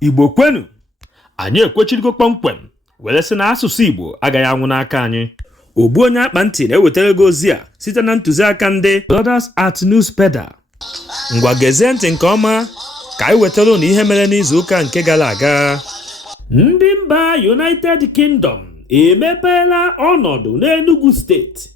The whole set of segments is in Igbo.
Igbo kwenu, anyị ekwechirigo kpọmkwem were sị na asụsụ Igbo agaghị anwụ n'aka anyị. Ogbuonyeakpanti na-ewetara gị ozi a site na ntụziaka ndị Brothers at Newspedia. Ngwa gezie ntị nke ọma ka anyị wetara unu ihe mere n'izuụka nke gara aga. Ndị mba United Kingdom emepeela ọnọdụ n'Enugu steeti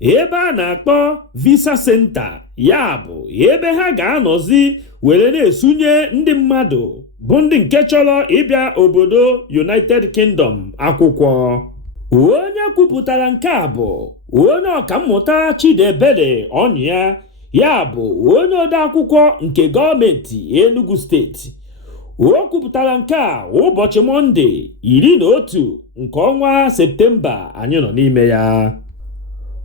ebe a na-akpọ Visa Center, ya bụ ebe ha ga-anọzi were na-esunye ndị mmadụ bụ ndị nke chọrọ ịbịa obodo United Kingdom akwụkwọ. Onye kwupụtara nke a bụ onye ọkammụta Chidebere Ọnya, ya bụ onye odeakwụkwọ nke gọọmenti Enugu steeti. O kwupụtara nke a ụbọchị Mọnde 11 nke ọnwa Septemba anyị nọ n'ime ya.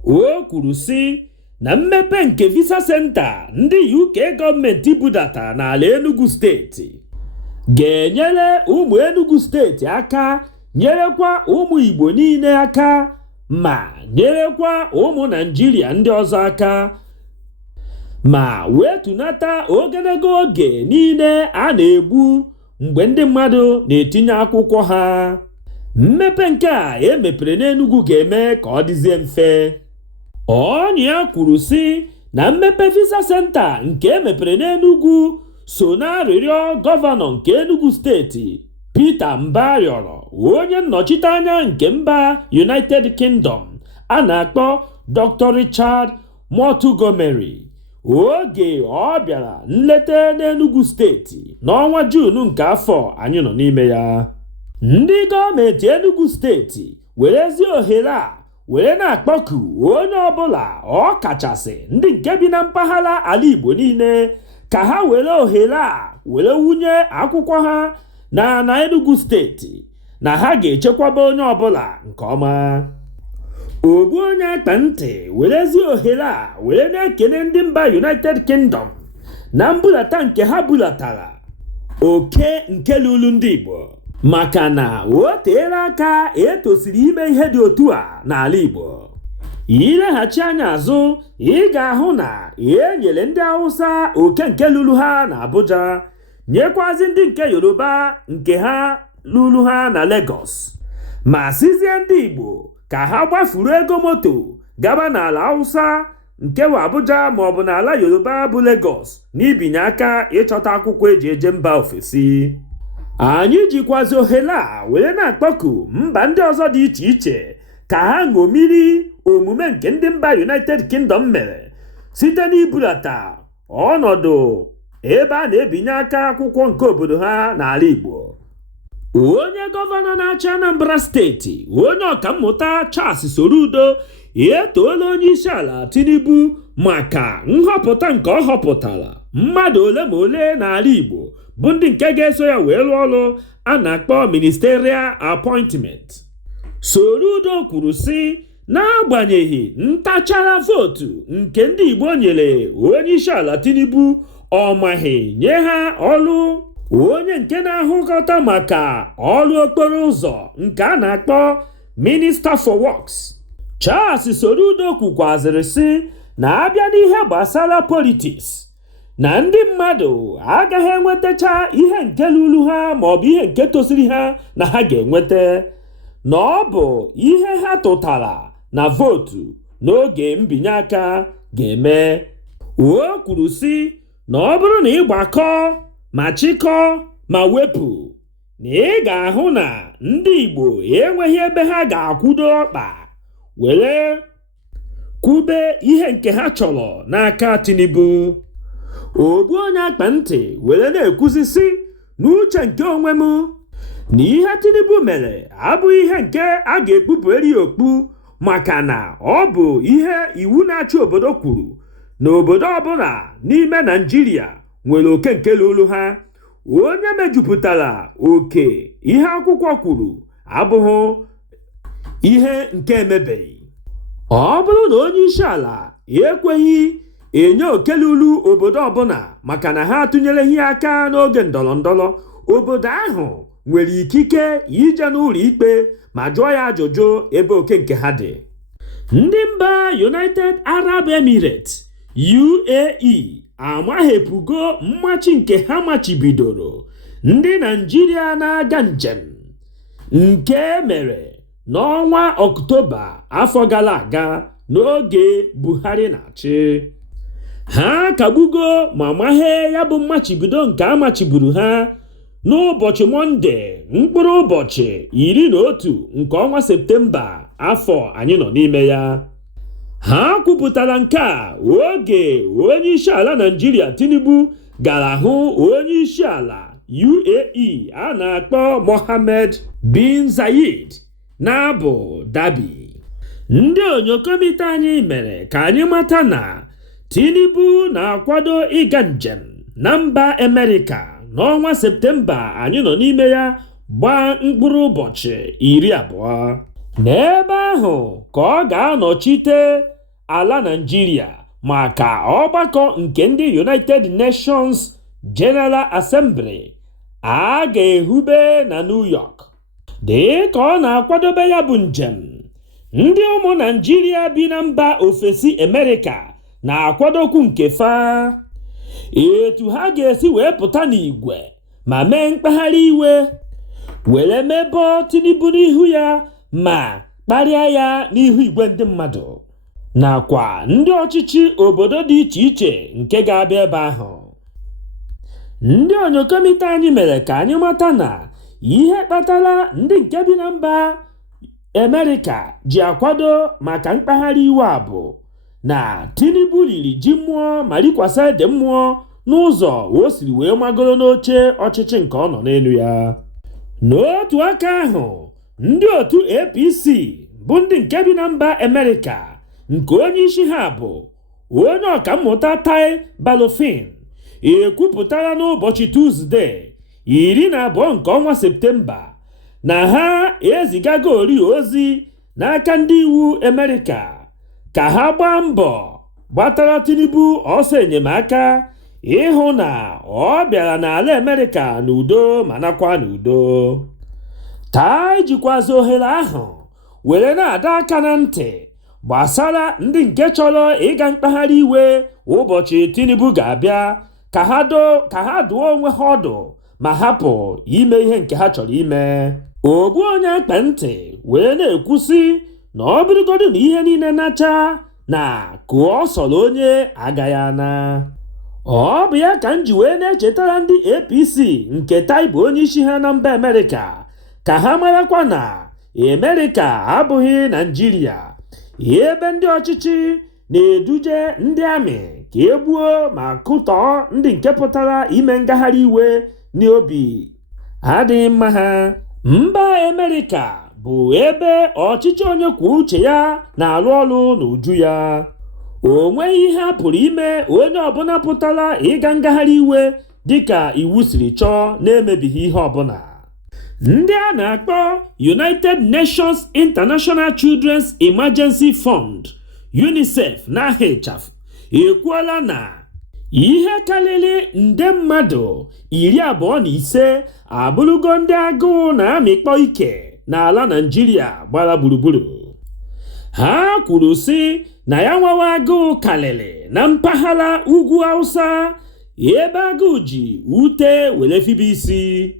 O kwuru sị na mmepe nke Visa Center ndị UK gọọmenti budata n'ala Enugu steeti ga-enyere ụmụ Enugu steeti aka, nyerekwa ụmụ Igbo niile aka, ma nyerekwa ụmụ Naịjirịa ndị ọzọ aka, ma wetunata ogologo oge niile a na-egbu mgbe ndị mmadụ na-etinye akwụkwọ ha. Mmepe nke a emepere n'Enugu ga-eme ka ọ dịzie mfe. Ọnya kwuru sị na mmepe Visa Center nke emepere n'Enugu so na arịrịọ gọvanọ nke Enugu steeti Peter Mba rịọrọ onye nnọchiteanya nke mba United Kingdom a na-akpọ Dr. Richard Montgomery oge ọ bịara nleta n'Enugu steeti n'ọnwa Juun nke afọ anyị nọ n'ime ya. Ndị gọọmenti Enugu steeti werezi ohere a were na-akpọku onye ọbụla, ọ kachasị ndị nke bi na mpaghara ala Igbo niile, ka ha were ohere a were wunye akwụkwọ ha na Enugu steeti, na ha ga-echekwaba onye ọbụla nke ọma. Ogbuonyeakpanti werezi ohere a were na-ekene ndị mba United Kingdom na mbulata nke ha bulatara oke nke lulu ndị Igbo, maka na o teela aka etosiri ime ihe dị otu a n'ala Igbo. Ileghachi anya azụ, ị ga-ahụ na nyere ndị Hausa oke nke lulu ha na Abuja, nyekwazi ndị nke Yoruba nke ha lulu ha na Lagos, ma sizie ndị Igbo ka ha gbafuru ego moto gaba n'ala Hausa nke wa Abuja maọbụ n'ala Yoruba bụ Lagos n'ibinye aka ịchọta akwụkwọ eji eje mba ofesi. Anyị jikwazi ohere a were na-akpọku mba ndị ọzọ dị iche iche ka ha ṅomiri omume nke ndị mba United Kingdom mere site n'ibulata ọnọdụ ebe a na-ebinye aka akwụkwọ nke obodo ha n'ala Igbo. Onye gọvanọ na-achị Anambra steeti, onye ọkammụta Charles Soludo, etoola onye isi ala Tinubu maka nhọpụta nke ọ họpụtara mmadụ ole ma ole n'ala Igbo bụ ndị nke ga-eso ya wee rụọ ọrụ a na-akpọ ministerial appointment. Soludo kwuru sị n'agbanyeghị ntachara vootu nke ndị Igbo nyere onye isi ala Tinubu, ọ maghị nye ha ọrụ onye nke na-ahụkọta maka ọrụ okporo ụzọ nke a na-akpọ Minister for Works. Charles Soludo kwukwazịrị sị na abịa n'ihe gbasara politiks, na ndị mmadụ agaghị enwetacha ihe nke lulu ha maọbụ ihe nke tosiri ha na ha ga-enweta, na ọ bụ ihe ha tụtara na vootu n'oge mbinye aka ga-eme. O kwuru sị na ọ bụrụ na ịgbakọ ma chịkọ ma wepụ, na ị ga-ahụ na ndị Igbo enweghị ebe ha ga-akwụdo ọkpa were kwube ihe nke ha chọrọ n'aka Tinubu. Ogbuonyeakpanti were na-ekwuzi sị n'uche nke onwe m na ihe Tinubu mere abụghị ihe nke a ga-ekpupụeri okpu, maka na ọ bụ ihe iwu na-achị obodo kwuru na obodo ọbụla n'ime Naịjirịa nwere oke nke lulu ha. Onye mejupụtara oke ihe akwụkwọ kwuru abụghị ihe nke emebeghị. Ọ bụrụ na onye isi ala ekweghị enye oke lulu obodo ọbụla maka na ha atụnyereghị aka n'oge ndọrọndọrọ, obodo ahụ nwere ikike ije n'ụlọ ikpe ma jụọ ya ajụjụ ebe oke nke ha dị. Ndị mba United Arab Emirates UAE amahepụgo mmachi nke ha machibidoro ndị Naịjirịa na-aga njem nke mere n'ọnwa Ọktoba afọ gara aga n'oge Buhari na-achị. Ha kagbugo ma mahie ya bụ mmachibido nke amachiburu ha n'ụbọchị Mọnde mkpụrụ ụbọchị 11 nke ọnwa Septemba afọ anyị nọ n'ime ya. Ha kwupụtara nke a oge onye isi ala Naịjirịa Tinubu gara hụ onye isi ala UAE a na-akpọ Mohammed bin Zayed na Abu Dhabi. Ndị onyokomite anyị mere ka anyị mata na Tinubu na-akwado ịga njem na mba Amerịka n'ọnwa Septemba anyị nọ n'ime ya gbaa mkpụrụ ụbọchị 20. N'ebe ahụ ka ọ ga-anọchite ala Naịjirịa maka ọgbakọ nke ndị United Nations General Assembly a ga-ehube na New York. Dị ka ọ na-akwadobe ya bụ njem, ndị ụmụ Naịjirịa bi na mba ofesi Amerịka na-akwadokwu nke fa etu ha ga-esi wee pụta n'igwe ma mee mkpagharị iwe were mebọ Tinubu n'ihu ya ma kparịa ya n'ihu igwe ndị mmadụ nakwa ndị ọchịchị obodo dị iche iche nke ga-abịa ebe ahụ. Ndị onyokomite anyị mere ka anyị mata na ihe kpatara ndị nke bi na mba Amerịka ji akwado maka mkpagharị iwe a bụ na Tinubu riri ji mmụọ ma rikwasa ede mmụọ n'ụzọ o siri wee magoro n'oche ọchịchị nke ọ nọ n'elu ya. N'otu aka ahụ, ndị otu APC bụ ndị nke bi na mba Amerịka nke onye isi ha bụ onye ọkammụta Tai Balofin ekwupụtara n'ụbọchị Tuzdee 12 nke ọnwa Septemba na ha ezigagori ozi n'aka ndị iwu Amerịka ka ha gbaa mbọ gbatara Tinubu ọsọ enyemaka ịhụ na ọ bịara n'ala Amerịka n'udo ma nakwa n'udo. Tai jikwazi ohere ahụ were na-ada aka na ntị gbasara ndị nke chọrọ ịga mkpagharị iwe ụbọchị Tinubu ga-abịa ka ha duo onwe ha ọdụ ma hapụ ime ihe nke ha chọrọ ime. Ogbuonyeakpanti wee na-ekwusi na ọ bụrụgodu na ihe niile nacha na ka ọ sọrọ onye agaghị ana. Ọ bụ ya ka m ji wee na-echetara ndị APC nke Tai bụ onye isi ha na mba Amerịka ka ha marakwa na Amerịka abụghị Naịjirịa ebe ndị ọchịchị na-eduje ndị amị ka egbuo ma kụtọọ ndị nke pụtara ime ngagharị iwe n'obi adịghị mma ha. Mba Amerịka bụ ebe ọchịchị onye kwuo uche ya na-arụ ọrụ n'uju ya. O nweghị ihe a pụrụ ime onye ọbụla pụtara ịga ngagharị iwe dịka iwu siri chọọ na-emebighị ihe ọbụla. Ndị a na-akpọ United Nations International Children's Emergency Fund UNICEF n'aha ịchafụ ekwuola na ihe karịrị nde mmadụ 25 abụrụgo ndị agụụ na-amịkpọ ike n'ala Naịjirịa gbara gburugburu. Ha kwuru sị na ya nwewa agụụ karịrị na mpaghara ugwu Hausa ebe agụụ ji ute were fibe isi.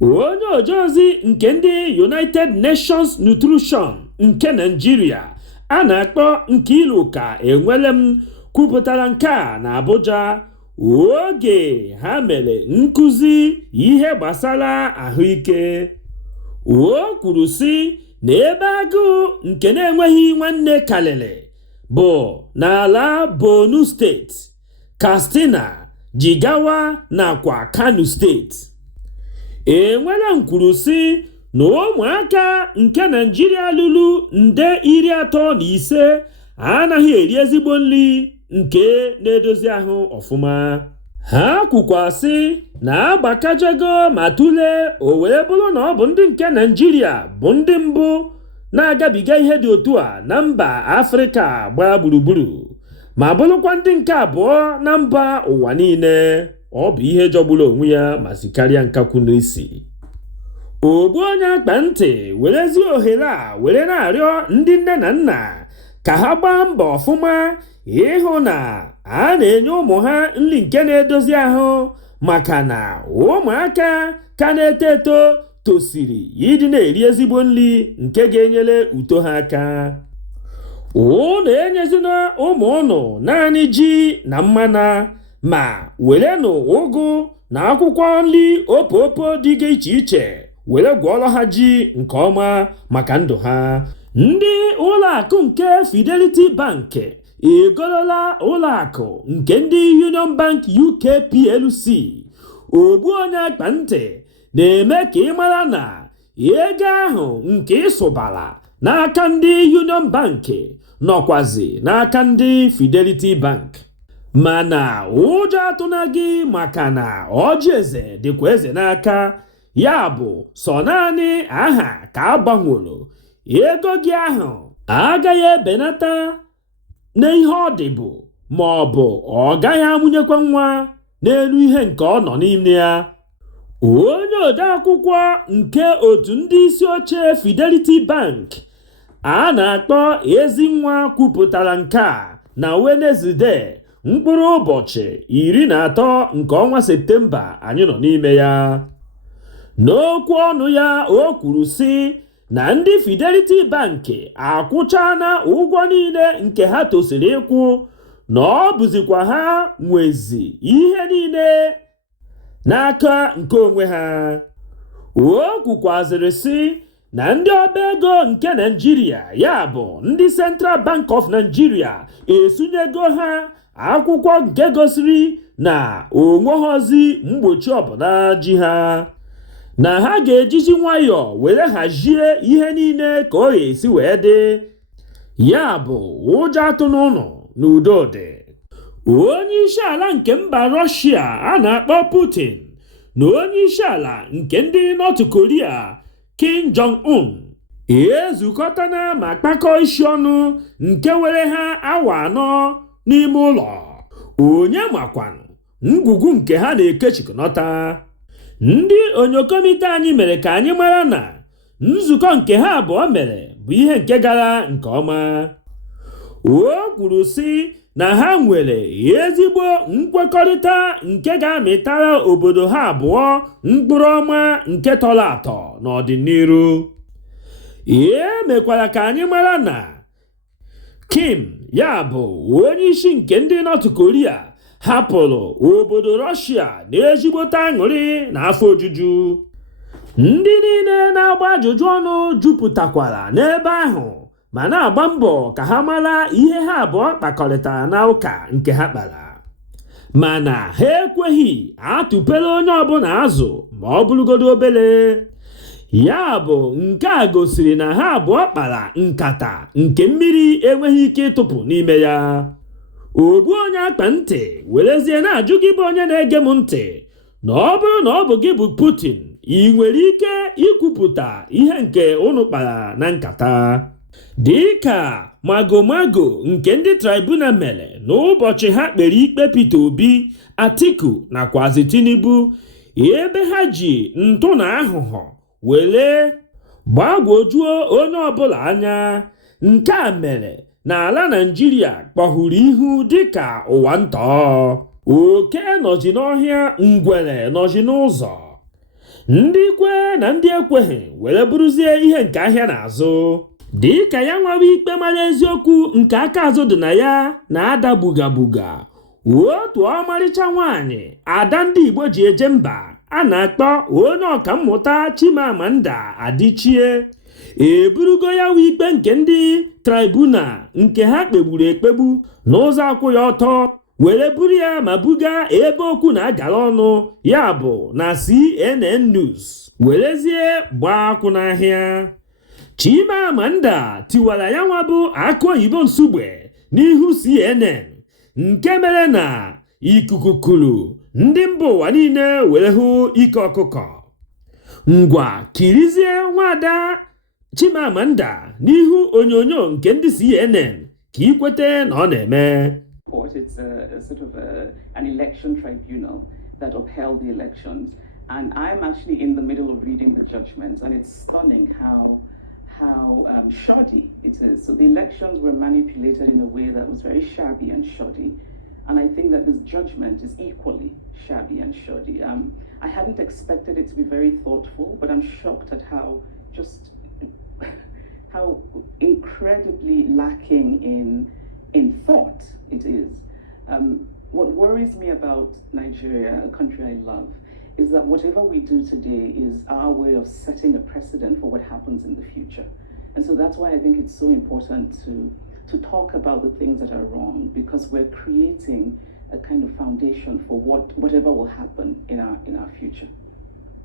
Onye ojeozi nke ndị United Nations Nutrition nke Naịjirịa a na-akpọ Nkiruka Enwelem kwupụtara nke a na Abuja oge ha mere nkụzi ihe gbasara ahụike. O kwuru sị na ebe agụụ nke na-enweghị nwanne karịrị bụ n'ala Borno steeti, Katsina, Jigawa nakwa Kano steeti. Enwelem kwuru sị na ụmụaka nke Naịjirịa lụrụ nde 35 anaghị eri ezigbo nri nke na-edozi ahụ ọfụma. Ha kwukwasị na agbakajego ma tụlee o wee bụrụ na ọ bụ ndị nke Naịjirịa bụ ndị mbụ na-agabiga ihe dị otu a na mba Afrịka gbaa gburugburu ma bụrụkwa ndị nke abụọ na mba ụwa niile. Ọ bụ ihe jọgburu onwe ya ma sikarịa nkakwu n'isi. Ogbuonyeakpanti werezi ohere a were na-arịọ ndị nne na nna ka ha gbaa mbọ ọfụma ịhụ na a na-enye ụmụ ha nri nke na-edozi ahụ maka na ụmụaka ka na-eto eto tosiri ịdị na-eri ezigbo nri nke ga-enyere uto ha aka. Unu enyezina ụmụ unu naanị ji na mmanụ, ma werenụ ụgụ na akwụkwọ nri opopo dị iche iche were gwọọrọ ha ji nke ọma maka ndụ ha. Ndị ụlọakụ nke Fidelity Bank egolola ụlọakụ nke ndị Union Bank UK PLC. Ogbuonyeakpanti na-eme ka ị mara na ego ahụ nke ịsụbara n'aka ndị Union Bank nọkwazi n'aka ndị Fidelity Bank. Mana ụjọ atụna gị maka na ọjị eze dịkwa eze n'aka, ya bụ sọ naanị aha ka agbanworo. Ego gị ahụ agaghị ebenata n'ihe ọ dịbụ, ma ọ bụ ọ gaghị amụnyekwa nwa n'elu ihe nke ọ nọ n'ime ya. Onye odeakwụkwọ nke otu ndị isi oche Fidelity Bank a na-akpọ Ezinwa kwupụtara nke a na Wenezdee, mkpụrụ ụbọchị 13 nke ọnwa Septemba anyị nọ n'ime ya. N'okwu ọnụ ya o kwuru sị na ndị Fidelity Bank akwụchana ụgwọ niile nke ha tosiri ịkwụ, na ọ bụzikwa ha nwezi ihe niile n'aka nke onwe ha. O kwukwazịrị sị na ndị ọba ego nke Nigeria, ya bụ ndị Central Bank of Nigeria, esunyego ha akwụkwọ nke gosiri na onweghọzi mgbochi ọbụla ji ha, na ha ga-ejizi nwayọọ were hazie ihe niile ka ọ ga-esi wee dị. Ya bụ ụjọ atụ n'ụnụ n'udo dị. Onye isi ala nke mba Russia a na-akpọ Putin na onye isi ala nke ndị North Korea Kim Jong-un ezukọtana ma kpakọọ isi ọnụ nke were ha awa 4 n'ime ụlọ. Onye makwanụ ngwugwu nke ha na-ekechikọnọta. Ndị onyokomite anyị mere ka anyị mara na nzukọ nke ha abụọ mere bụ ihe nke gara nke ọma. O kwuru sị na ha nwere ezigbo nkwekọrịta nke ga-amịtara obodo ha abụọ mkpụrụ ọma nke tọrọ atọ n'ọdịnihu. Mekwara ka anyị mara na Kim, ya bụ onye isi nke ndị North Korea, hapụrụ obodo Russia n'ezigbote aṅụrị na afọ ojuju. Ndị niile na-agba ajụjụ ọnụ jupụtakwara n'ebe ahụ ma na-agba mbọ ka ha mara ihe ha abụọ kpakọrịtara na ụka nke ha kpara, mana ha ekweghị atụpere onye ọbụla azụ ma ọ bụrụgodo obere. Ya bụ nke a gosiri na ha abụọ kpara nkata nke mmiri enweghị ike ịtụpụ n'ime ya. Ogbuonyeakpanti werezie na-ajụ gị bụ onye na-ege m ntị, na ọ bụrụ na ọ bụ gị bụ Putin, ị nwere ike ikwupụta ihe nke unu kpara na nkata. Dịka magomago nke ndị tribunal mere n'ụbọchị ha kpere ikpe Peter Obi, Atiku nakwazi Tinubu, ebe ha ji ntụ na aghụghọ were gbagwojuo onye ọbụla anya. Nke a mere na ala Naịjirịa kpọhụrụ ihu dịka ụwa ntọ. Oke nọzi n'ọhịa, ngwere nọzi n'ụzọ. Ndị kwe na ndị ekweghị were bụrụzie ihe nke ahịa n'azụ. Dịka ya nwawa ikpe mara eziokwu nke aka azụ dị na ya na-ada bugabuga. Otu ọmarịcha nwaanyị ada ndị Igbo ji eje mba a na-akpọ onye ọkammụta Chimamanda Adichie eburugo ya nwa ikpe nke ndị tribunal nke ha kpegburu ekpegbu n'ụzọ akwụ ya ọtọ, were buru ya ma buga ebe okwu na-agara ọnụ, ya bụ na CNN News, werezie gbaa akwụ n'ahịa. Chimamanda tiwara ya nwa bụ akụ oyibo nsugbe n'ihu CNN, nke mere na ikuku kuru ndị mba ụwa niile were hụ ike ọkụkọ. Ngwa kirizie nwada Chimamanda n'ihu onyonyo nke ndị CNN ka ikwete na ọ na-eme. It's a sort of an election tribunal that upheld the elections, and I'm actually in the middle of reading the judgments, and it's stunning how shoddy it is. So the elections were manipulated in a way that was very shabby and shoddy, And I think that this judgment is equally shabby and shoddy. I hadn't expected it to be very thoughtful, but I'm shocked at how how incredibly lacking in thought it is. What worries me about Nigeria, a country I love, is that whatever we do today is our way of setting a precedent for what happens in the future. And so that's why I think it's so important to talk about the things that are wrong, because we're creating a kind of foundation for whatever will happen in our future.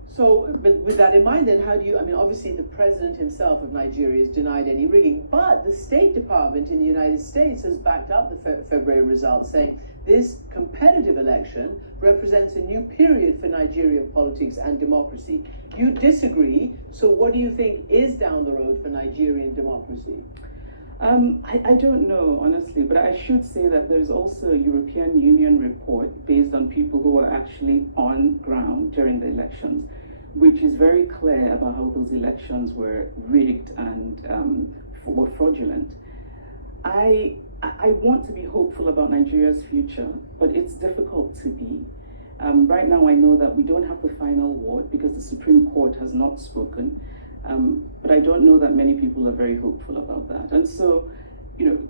So, but with that in mind, then how do you, obviously the president himself of Nigeria has denied any rigging, but the State Department in the United States has backed up the February results, saying this competitive election represents a new period for Nigerian politics and democracy. You disagree, so what do you think is down the road for Nigerian democracy? I don't know, honestly, but I should say that there's also a European Union report based on people who were actually on ground during the elections, which is very clear about how those elections were rigged and were fraudulent. I want to be hopeful about Nigeria's future, but it's difficult to be. Right now, I know that we don't have the final word because the Supreme Court has not spoken. But I don't know that many people are very hopeful about that. And so,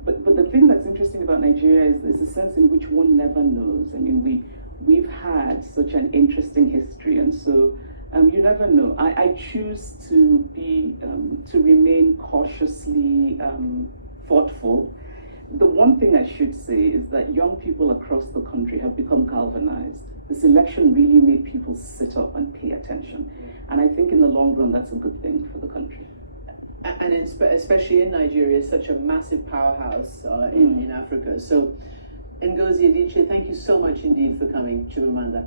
but the thing that's interesting about Nigeria is the sense in which one never knows. I mean, we've had such an interesting history, and so you never know. I choose to remain cautiously thoughtful. The one thing I should say is that young people across the country have become galvanized. This election really made people sit up and pay attention. And I think in the long run, that's a good thing for the country. And especially in Nigeria, such a massive powerhouse in Africa. So, Ngozi Adichie, thank you so much indeed for coming, Chimamanda.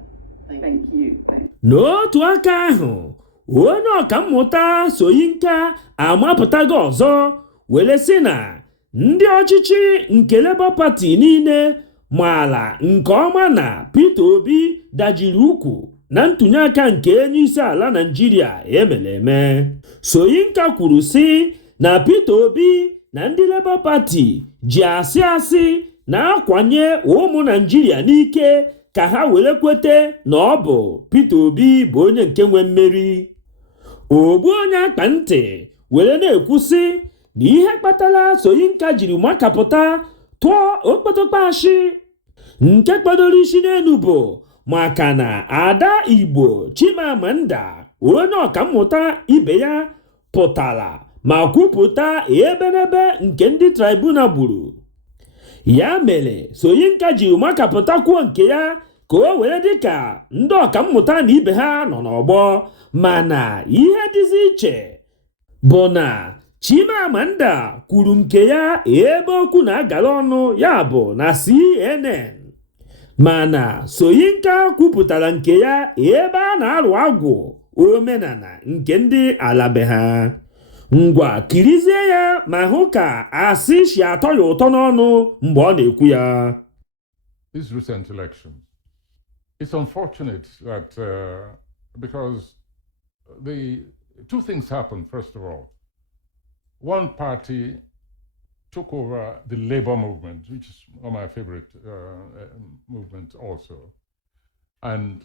Thank you. N'otu aka ahụ, onye ọkammụta Soyinka amapụtago ọzọ were sị na ndị ọchịchị nke Labour Party niile maala nke ọma na Peter Obi dajiri ukwu na ntụnyeaka nke onyeisi ala Naịjirịa emere eme. Soyinka kwuru sị na Peter Obi na ndị Labour Party ji asị na-akwanye ụmụ Naịjirịa n'ike ka ha were kwete na ọ bụ Peter Obi bụ onye nke nwe mmeri. Ogbuonyeakpanti were na-ekwu sị na ihe kpatara Soyinka jiri makapụta tụọ okpotokpo ashị nke kpadoro isi n'elu bụ maka na ada Igbo Chimamanda onye ọkammụta ibe ya pụtara ma kwupụta ebenebe nke ndị tribunal gburu. Ya mere Soyinka jiri makapụtakwuo nke ya ka o were dịka ndị ọkammụta na ibe ha nọ n'ọgbọ, mana ihe dịzi iche bụ na Chimamanda kwuru nke ya ebe okwu na-agara ọnụ, ya bụ na CNN, mana Soyinka kwupụtara nke ya ebe a na-arụ agwụ omenala nke ndị ala be ha. Ngwa kirizie ya ma hụ ka asị si atọ ya ụtọ n'ọnụ mgbe ọ na-ekwu ya. This recent election, it's unfortunate that because the two things happened. First of all, one party took over the labor movement, which is one of my favorite movements also. And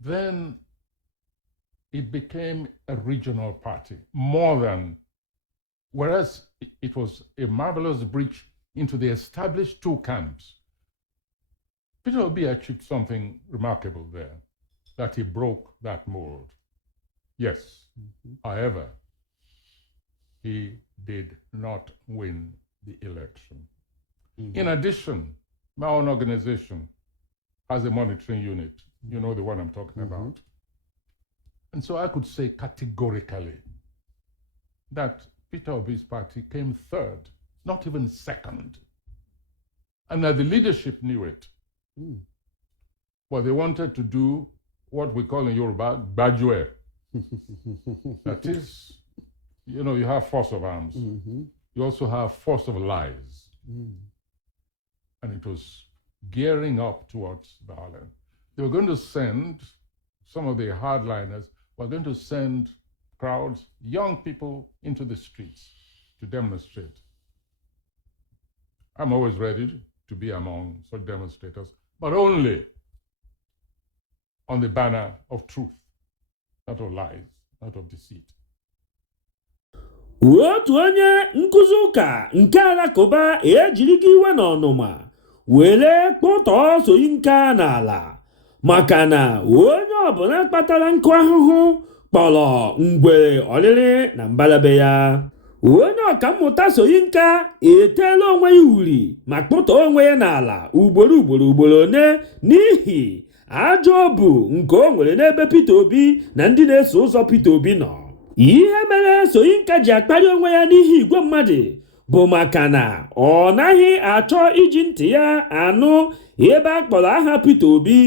then it became a regional party, more than, whereas it was a marvelous breach into the established two camps. Peter Obi achieved something remarkable there, that he broke that mold. Yes, however, he did not win the election. In addition, my own organization has a monitoring unit. You know the one I'm talking about. And so I could say categorically that Peter Obi's party came third, not even second. And that the leadership knew it. Well, they wanted to do what we call in Yoruba, bajue. That is, you know, you have force of arms. You also have force of lies. And it was gearing up towards violence. They were going to send some of the hardliners, were going to send crowds, young people into the streets to demonstrate. I'm always ready to be among such demonstrators, but only on the banner of truth, not of lies, not of deceit. otu onye nkụzi ụka nke alakụba ejirigo iwe na ọnụma were kpọtọọ Soyinka n'ala maka na onye ọbụla kpatara nkụ ahụhụ kpọrọ ngwere ọrịrị na mbalabe ya. Onye ọkammụta Soyinka etela onwe ya uri ma kpụtọọ onwe ya n'ala ugboro n'ihi ajọ obu nke o nwere n'ebe Peter Obi na ndị na-eso ụzọ Peter Obi nọ. Ihe mere Soyinka ji akparị onwe ya n'ihi igwe mmadụ bụ maka na ọ naghị achọ iji ntị ya anụ ebe a kpọrọ aha Peter Obi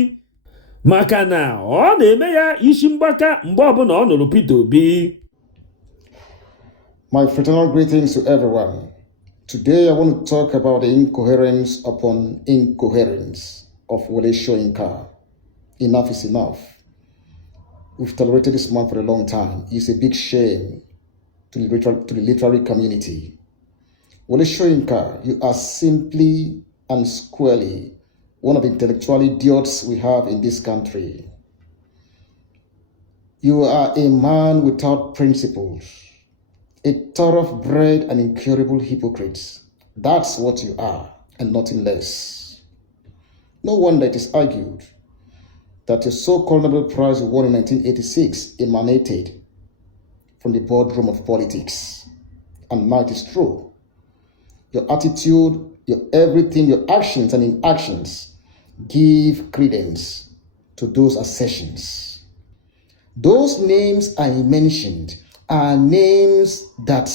maka na ọ na-eme ya isi mgbaka mgbe ọbụla ọ nụrụ Peter Obi. My fraternal greetings to everyone. Today I want to talk about the incoherence upon incoherence of Wole Soyinka. Enough is enough. We've tolerated this man for a long time. It's a big shame to the literary community. Wole Soyinka, you are simply and squarely one of the intellectual idiots we have in this country. You are a man without principles, a thoroughbred and incurable hypocrite. That's what you are, and nothing less. No wonder it is argued that your so-called Nobel Prize you won in 1986 emanated from the boardroom of politics. And now it is true. Your attitude, your everything, your actions and inactions give credence to those assertions. Those names I mentioned are names that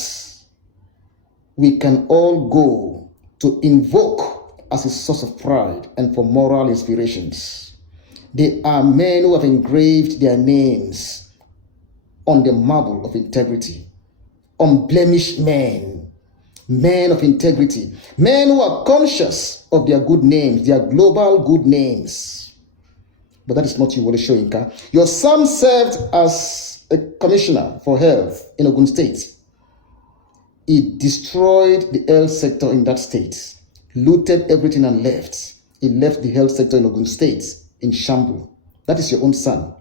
we can all go to invoke as a source of pride and for moral inspirations. They are men who have engraved their names on the marble of integrity. Unblemished men, men of integrity, men who are conscious of their good names, their global good names. But that is not you, Wole Soyinka. Your son served as a commissioner for health in Ogun State. He destroyed the health sector in that state, looted everything and left. He left the health sector in Ogun State in shambles. That is your own son.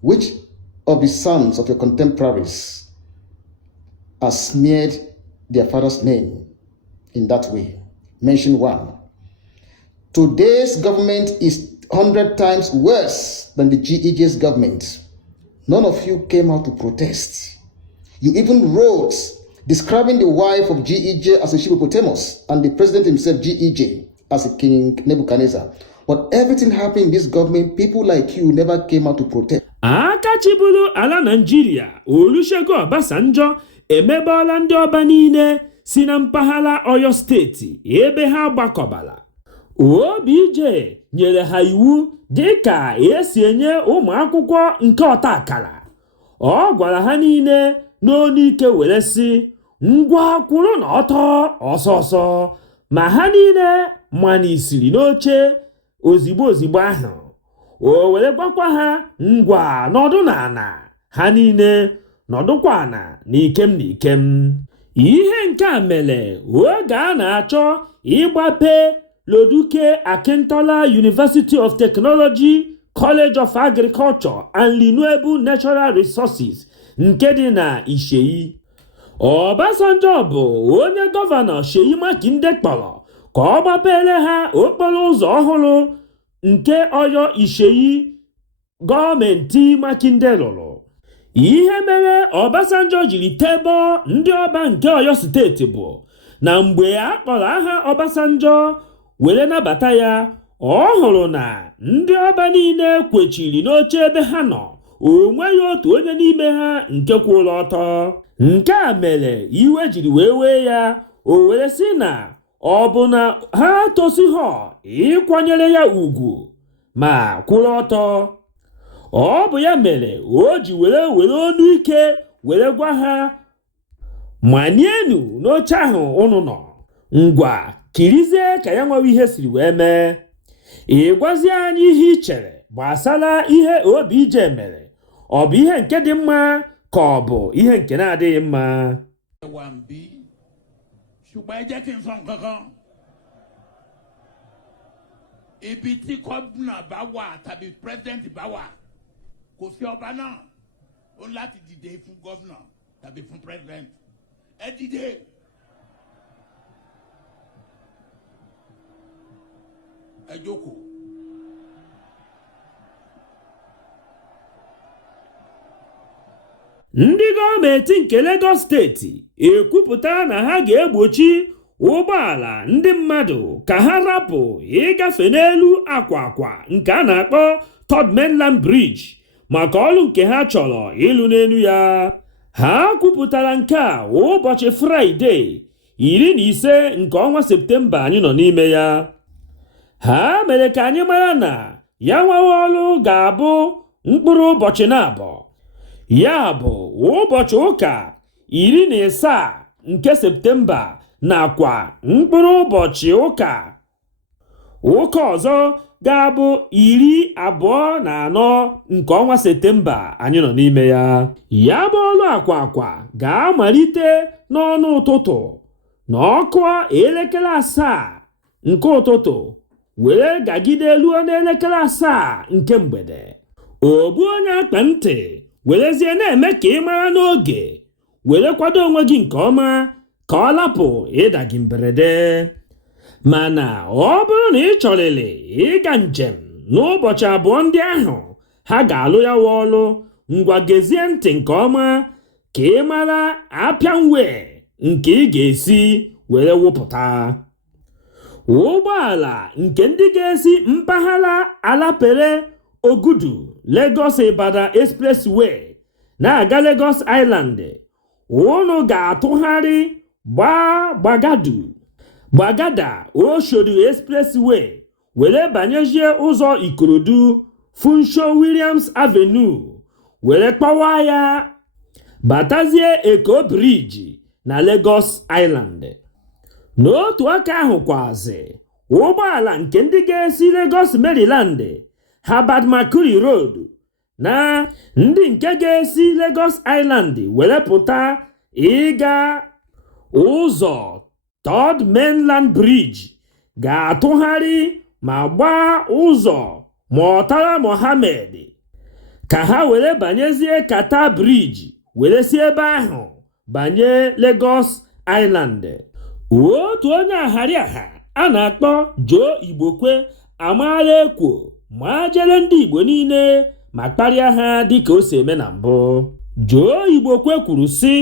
Which of the sons of your contemporaries has smeared their father's name in that way? Mention one. Today's government is 100 times worse than the GEJ's government. None of you came out to protest. You even wrote describing the wife of GEJ as a hippopotamus and the president himself, GEJ, as a King Nebuchadnezzar. But everything happening in this government, people like you never came out to protest. Aka chiburu ala Nigeria, Olusegun Obasanjo emebala ndị ọba niile si na mpaghara Oyo steeti ebe ha gbakọbala. OBJ nyere ha iwu dịka esi enye ụmụ akwụkwọ nke ọta akara. Ọ gwara ha niile n'onu ike were sị, ngwa kwụrụ n'ọtọ ọsọsọ, ma ha niile manisiri n'oche ozigbo ahụ. O were gwakwa ha, ngwa nọdụ n'ala. Ha niile nọdụkwa ana n'ikem. Ihe nke a mere oge a na-achọ ịgbape Loduke Akintola University of Technology, College of Agriculture and Renewable Natural Resources nke dị na Isheyi. Obasanjo bụ onye gọvanọ Seyi Makinde kpọrọ ka ọ gbapere ha okporo ụzọ ọhụrụ nke Oyo Isheyi gọọmenti Makinde lụrụ. Ihe mere Obasanjo jiri tebọ ndị ọba nke Oyo steeti bụ na mgbe a kpọrọ aha Obasanjo were nabata ya, ọ hụrụ na ndị ọba niile kwechiri n'oche ebe ha nọ, o nweghị otu onye n'ime ha nke kwụrụ ọtọ. Nke a mere iwe jiri wee ya, o were sị na ọ bụ na ha tosighọ ịkwanyere ya ugwu ma kwụrụ ọtọ. Ọ bụ ya mere o ji were onu ike were gwa ha, manienu n'oche ahụ unu nọ, ngwa kirizie ka ya nwewe ihe siri wee mee. Ị gwazie anyị ihe ị chere gbasara ihe OBJ mere. Ọ bụ ihe nke dị mma ka ọ bụ ihe nke na-adịghị mma? ṣùgbọ́n ẹ jẹ́ kí n sọ nǹkan kan. ibi tí gómìnà bá wà tàbí president bá wà kò sí ọba náà ó láti dìde fún gómìnà tàbí fún president ẹ dìde. Ẹ jókòó. ndị gọọmenti nke Lagos steeti ekwupụta na ha ga-egbochi ụgbọala ndị mmadụ ka ha rapụ ịgafe n'elu akwa nke a na-akpọ Third Mainland Bridge maka ọrụ nke ha chọrọ ịlụ n'elu ya. Ha kwupụtara nke a ụbọchị Fraịde 15 nke ọnwa Septemba anyị nọ n'ime ya. Ha mere ka anyị mara na ya nwewe ọrụ ga-abụ mkpụrụ ụbọchị na-abụ, ya bụ ụbọchị ụka 17 nke Septemba nakwa mkpụrụ ụbọchị ụka ọzọ ga-abụ 24 nke ọnwa Septemba anyị nọ n'ime ya. Ya bụ ọrụ akwa ga-amalite n'ọnụ ụtụtụ n'ọkụ elekere 7 nke ụtụtụ were gagide ruo n'elekere 7 nke mgbede. Ogbuonyeakpanti werezie na-eme ka ị mara n'oge, were kwado onwe gị nke ọma ka ọ lapụ ịda gị mberede. Mana ọ bụrụ na ị chọrịrị ịga njem n'ụbọchị abụọ ndị ahụ ha ga-alụ ya ọrụ, ngwa gezie ntị nke ọma ka ị mara apịanwe nke ị ga-esi were wụpụta. Ụgbọala nke ndị ga-esi mpaghara Alapere Ogudu Lagos Ibadan Expressway na-aga Lagos Island, unu ga-atụgharị Gbagada Oshodu Expressway were banyezie ụzọ Ikorodu Funsho Williams Avenue were kpawa ya batazie Eko Bridge na Lagos Island. N'otu aka ahụ kwazi ụgbọala nke ndị ga-esi Lagos Maryland Herbert Makuri Road na ndị nke ga-esi Lagos Island were pụta ịga ụzọ Third Mainland Bridge ga-atụgharị ma gbaa ụzọ Murtala Mohammed ka ha were banyezie Kata Bridge were si ebe ahụ banye Lagos Island. Otu onye ahariaha a na-akpọ Joe Igbokwe amaala ekwo ma jere ndị Igbo niile ma kparịa ha dịka o si eme na mbụ. Joe Igbokwe kwuru sị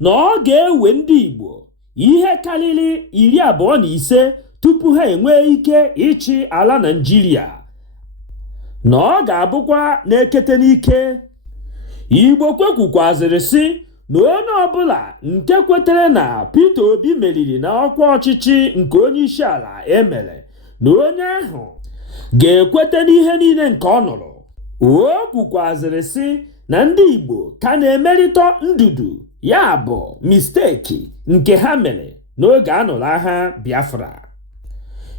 na ọ ga-ewe ndị Igbo ihe karịrị 25 tupu ha enwee ike ịchị ala Naịjirịa, na ọ ga-abụkwa n'ekete n'ike. Igbokwe kwukwazịrị sị na onye ọbụla nke kwetere na Peter Obi meriri na ọkwa ọchịchị nke onye isi ala emere, na onye ahụ ga-ekwete n'ihe niile nke ọ nụrụ. O kwukwazịrị sị na ndị Igbo ka na-emerịta ndudu, ya bụ misteki nke ha mere n'oge a nụrụ agha Biafra.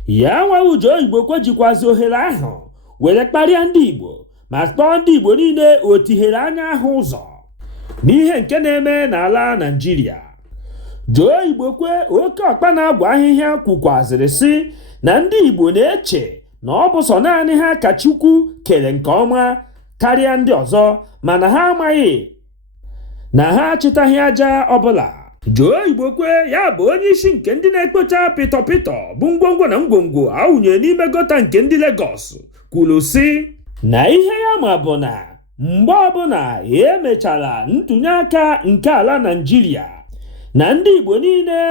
Ya nwa Joe Igbokwe jikwazi ohere ahụ were kparịa ndị Igbo ma kpọọ ndị Igbo niile otighere anya ahụ ụzọ n'ihe nke na-eme n'ala Naịjirịa. Joe Igbokwe oke ọkpa na-agwa ahịhịa kwukwazịrị sị na ndị Igbo na-eche na ọ bụ sọ naanị ha ka Chukwu kere nke ọma karịa ndị ọzọ, mana ha amaghị na ha achịtaghị aja ọbụla. Joe Igbokwe, ya bụ onye isi nke ndị na-ekpocha pịtọpịtọ bụ ngwongwo na ngwongwo awụnye n'ime gota nke ndị Lagos, kwuru sị na ihe ya ma bụ na mgbe ọbụla emechara ntụnye aka nke ala Naịjirịa, na ndị Igbo niile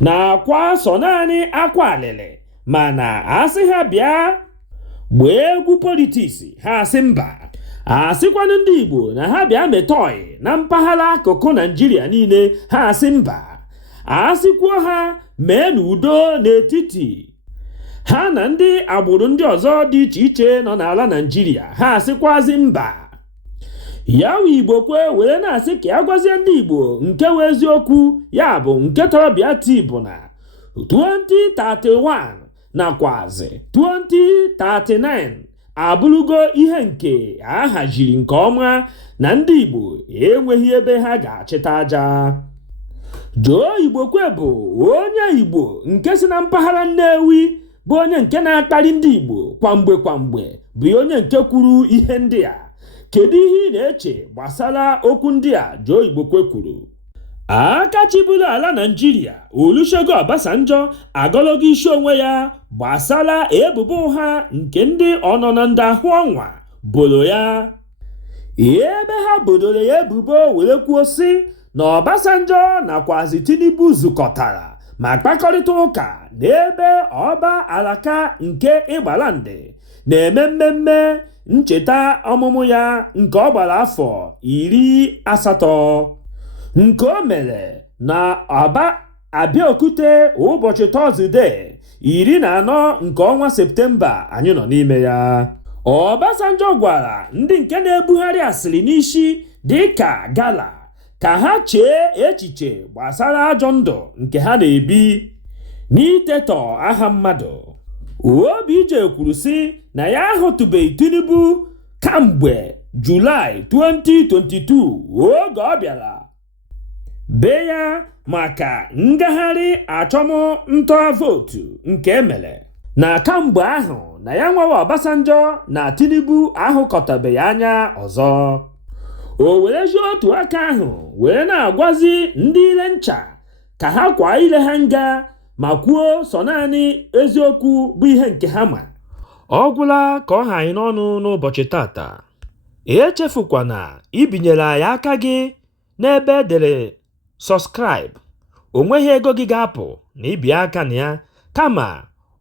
na-akwa sọ naanị akwa alịlị, mana asị ha bịa gbaa egwu politiks ha asị mba. Asịkwanụ ndị Igbo na ha bịa metọị na mpaghara akụkụ Naịjirịa niile ha asị mba. Asịkwuo ha mee n'udo n'etiti ha na ndị agbụrụ ndị ọzọ dị iche iche nọ n'ala Naịjirịa ha asịkwazi mba. Ya wụ Igbokwe were na-asị ka ya gwazie ndị Igbo nke wee eziokwu, ya bụ nke tọrọ bịa tii bụ na 2031 nakwazi 2039 abụrụgo ihe nke a haziri nke ọma na ndị Igbo enweghị ebe ha ga-achịta aja. Joe Igbokwe bụ onye Igbo nke si na mpaghara Nnewi bụ onye nke na-akparị ndị Igbo kwamgbe bụ onye nke kwuru ihe ndị a. Kedu ihe ị na-eche gbasara okwu ndị a Joe Igbokwe kwuru? Aka chịburu ala Naịjirịa Olusegun Obasanjo agọlọgo isi onwe ya gbasara ebubo ụgha nke ndị ọnọnọ ndị ahụ ọnwa boro ya, ebe ha bodoro ya ebubo were kwuo sị na Obasanjo nakwazi Tinubu zukọtara ma kpakọrịta ụka n'ebe ọba alaka nke Igbalande na-eme mmemme ncheta ọmụmụ ya nke ọ gbara afọ 80 nke o mere na Abeokuta ụbọchị Tọzdee 14 nke ọnwa Septemba anyị nọ n'ime ya. Obasanjo gwara ndị nke na-ebugharị asịrị n'isi dịka gala ka ha chee echiche gbasara ajọ ndụ nke ha na-ebi n'itetọ aha mmadụ. Obije kwuru sị na ya ahụtụbeghị Tinubu kamgbe Julaị 2022 oge ọ bịara be ya maka ngagharị achọmnta vootu nke emere, na kamgbe ahụ na ya nwewa Obasanjo na Tinubu ahụkọtabeghị anya ọzọ. O werezi otu aka ahụ wee na-agwazi ndị ile ncha ka ha kwa ile ha nga ma kwuo sọ naanị eziokwu bụ ihe nke ha ma. Ọ gwụla ka ọ ha anyị n'ọnụ n'ụbọchị tata. Echefukwana ibinyere anyị aka gị n'ebe edere sọskraịb. O nweghị ego gị ga-apụ na ibi aka na ya, kama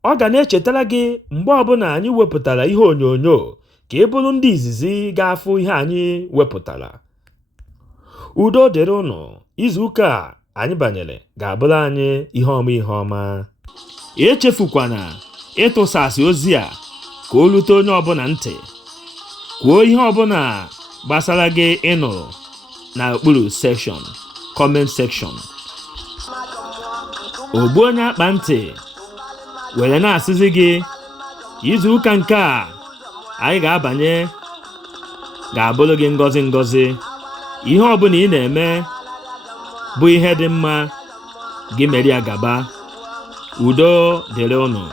ọ ga na-echetara gị mgbe ọbụla anyị wepụtara ihe onyonyo ka ị bụrụ ndị izizi ga-afụ ihe anyị wepụtara. Udo dịrị ụnụ. Izu ụka anyị banyere ga-abụrụ anyị ihe ọma. Echefukwana ịtụsasị ozi a ka o rute onye ọbụla ntị. Kwuo ihe ọbụla gbasara gị ịnụrụ n'okpuru sekshọn comment section. Ogbuonyeakpanti were na-asịzi gị izu ụka nke a anyị ga-abanye ga-abụrụ gị ngọzi. Ihe ọbụla ị na-eme bụ ihe dị mma, gị mere ya gaba. Udo dịrị ụnụ.